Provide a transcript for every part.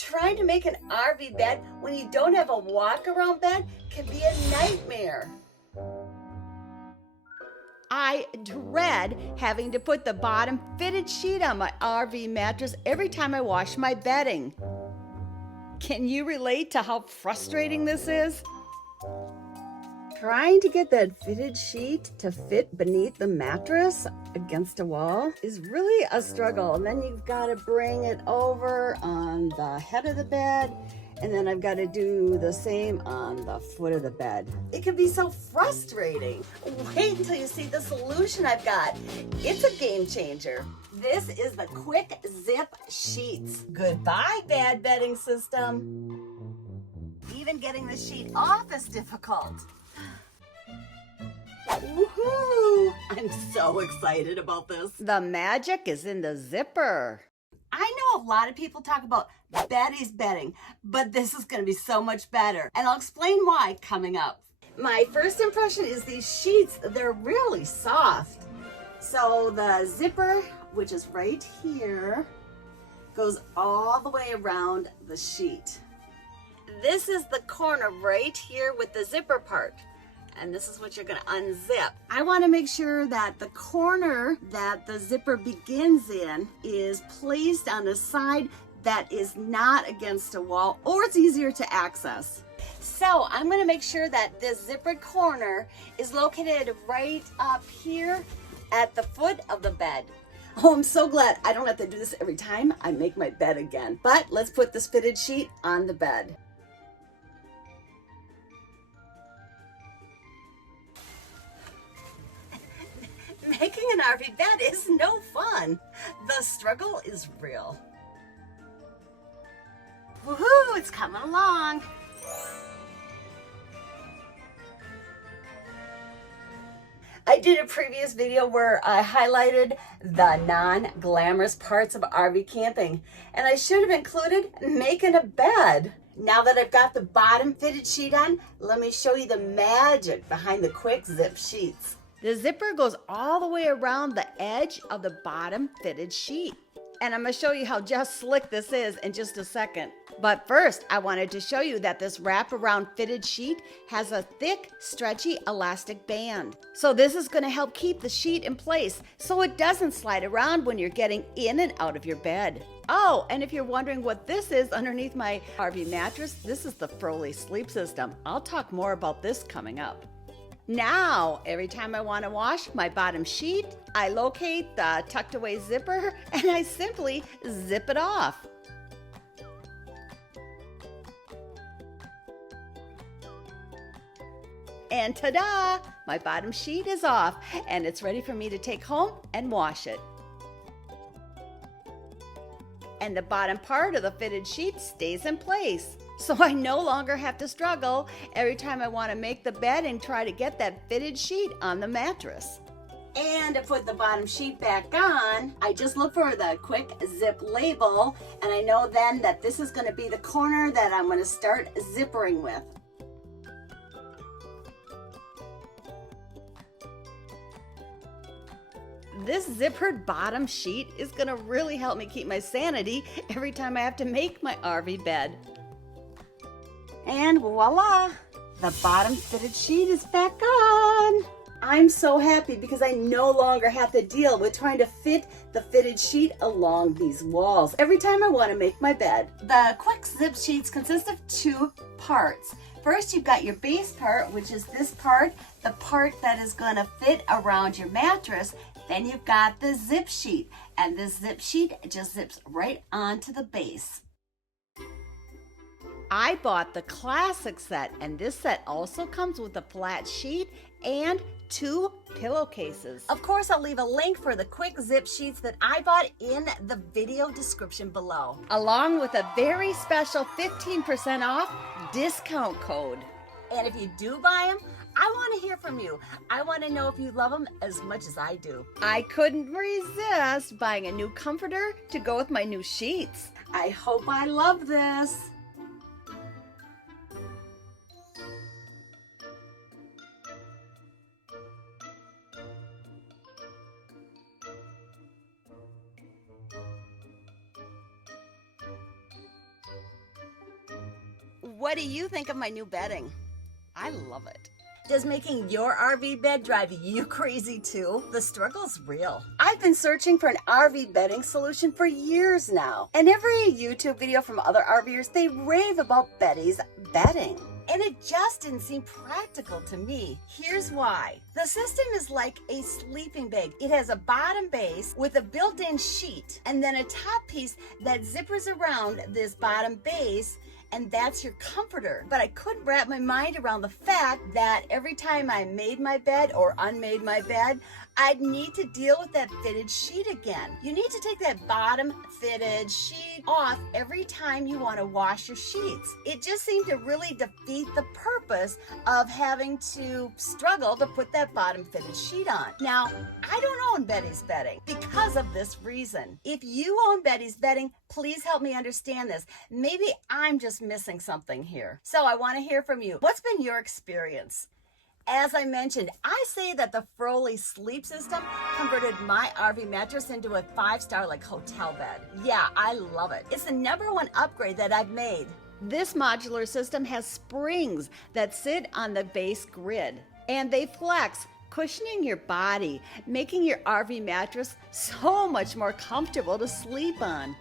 Trying to make an RV bed when you don't have a walk-around bed can be a nightmare. I dread having to put the bottom fitted sheet on my RV mattress every time I wash my bedding. Can you relate to how frustrating this is? Trying to get that fitted sheet to fit beneath the mattress against a wall is really a struggle. And then you've got to bring it over on the head of the bed, and then I've got to do the same on the foot of the bed. It can be so frustrating. Wait until you see the solution I've got. It's a game changer. This is the QuickZip Sheets. Goodbye, bad bedding system. Even getting the sheet off is difficult. Woohoo! I'm so excited about this. The magic is in the zipper. I know a lot of people talk about Beddy's bedding, but this is going to be so much better. And I'll explain why coming up. My first impression is these sheets, they're really soft. So the zipper, which is right here, goes all the way around the sheet. This is the corner right here with the zipper part. And this is what you're going to unzip. I want to make sure that the corner that the zipper begins in is placed on a side that is not against a wall, or it's easier to access. So I'm going to make sure that this zippered corner is located right up here at the foot of the bed. Oh, I'm so glad I don't have to do this every time I make my bed again. But let's put this fitted sheet on the bed. Making an RV bed is no fun. The struggle is real. Woohoo, it's coming along. I did a previous video where I highlighted the non-glamorous parts of RV camping, and I should have included making a bed. Now that I've got the bottom fitted sheet on, let me show you the magic behind the QuickZip Sheets. The zipper goes all the way around the edge of the bottom fitted sheet. And I'm going to show you how just slick this is in just a second. But first, I wanted to show you that this wraparound fitted sheet has a thick, stretchy elastic band. So this is going to help keep the sheet in place so it doesn't slide around when you're getting in and out of your bed. Oh, and if you're wondering what this is underneath my RV mattress, this is the Froli sleep system. I'll talk more about this coming up. Now, every time I want to wash my bottom sheet, I locate the tucked away zipper and I simply zip it off. And ta-da! My bottom sheet is off and it's ready for me to take home and wash it. And the bottom part of the fitted sheet stays in place. So I no longer have to struggle every time I want to make the bed and try to get that fitted sheet on the mattress. And to put the bottom sheet back on, I just look for the QuickZip label, and I know then that this is going to be the corner that I'm going to start zippering with. This zippered bottom sheet is going to really help me keep my sanity every time I have to make my RV bed. And voila, the bottom fitted sheet is back on. I'm so happy because I no longer have to deal with trying to fit the fitted sheet along these walls every time I want to make my bed. The QuickZip Sheets consist of two parts. First, you've got your base part, which is this part, the part that is going to fit around your mattress. Then you've got the zip sheet, and this zip sheet just zips right onto the base. I bought the classic set, and this set also comes with a flat sheet and 2 pillowcases. Of course, I'll leave a link for the QuickZip Sheets that I bought in the video description below, along with a very special 15% off discount code. And if you do buy them, I want to hear from you. I want to know if you love them as much as I do. I couldn't resist buying a new comforter to go with my new sheets. I hope I love this. What do you think of my new bedding? I love it. Does making your RV bed drive you crazy too? The struggle's real. I've been searching for an RV bedding solution for years now. And every YouTube video from other RVers, they rave about Beddy's bedding. And it just didn't seem practical to me. Here's why. The system is like a sleeping bag. It has a bottom base with a built-in sheet and then a top piece that zippers around this bottom base, and that's your comforter. But I couldn't wrap my mind around the fact that every time I made my bed or unmade my bed, I'd need to deal with that fitted sheet again. You need to take that bottom fitted sheet off every time you want to wash your sheets. It just seemed to really defeat the purpose of having to struggle to put that bottom fitted sheet on. Now, I don't own Beddy's Bedding because of this reason. If you own Beddy's Bedding, please help me understand this. Maybe I'm just missing something here. So I want to hear from you. What's been your experience? As I mentioned, I say that the Froli sleep system converted my RV mattress into a 5-star like hotel bed. Yeah, I love it. It's the #1 upgrade that I've made. This modular system has springs that sit on the base grid and they flex, cushioning your body, making your RV mattress so much more comfortable to sleep on.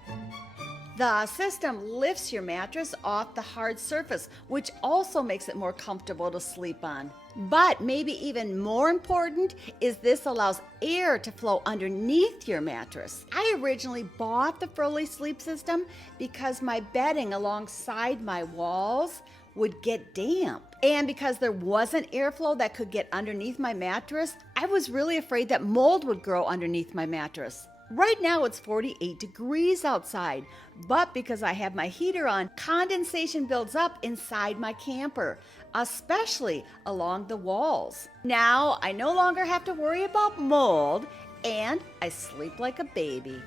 The system lifts your mattress off the hard surface, which also makes it more comfortable to sleep on. But maybe even more important is this allows air to flow underneath your mattress. I originally bought the Froli sleep system because my bedding alongside my walls would get damp. And because there wasn't airflow that could get underneath my mattress, I was really afraid that mold would grow underneath my mattress. Right now it's 48 degrees outside, but because I have my heater on, condensation builds up inside my camper, especially along the walls. Now I no longer have to worry about mold, and I sleep like a baby.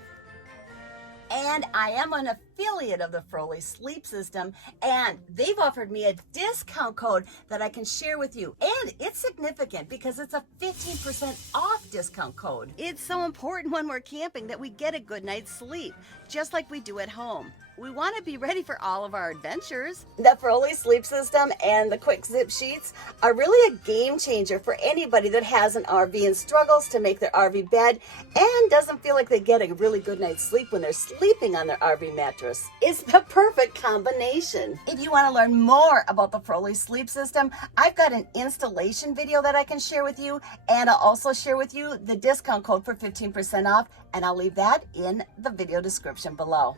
And I am an affiliate of the Froli sleep system, and they've offered me a discount code that I can share with you. And it's significant because it's a 15% off discount code. It's so important when we're camping that we get a good night's sleep, just like we do at home. We want to be ready for all of our adventures. The Froli sleep system and the QuickZip Sheets are really a game changer for anybody that has an RV and struggles to make their RV bed and doesn't feel like they get a really good night's sleep when they're sleeping on their RV mattress. It's the perfect combination. If you want to learn more about the Froli sleep system, I've got an installation video that I can share with you, and I'll also share with you the discount code for 15% off, and I'll leave that in the video description below.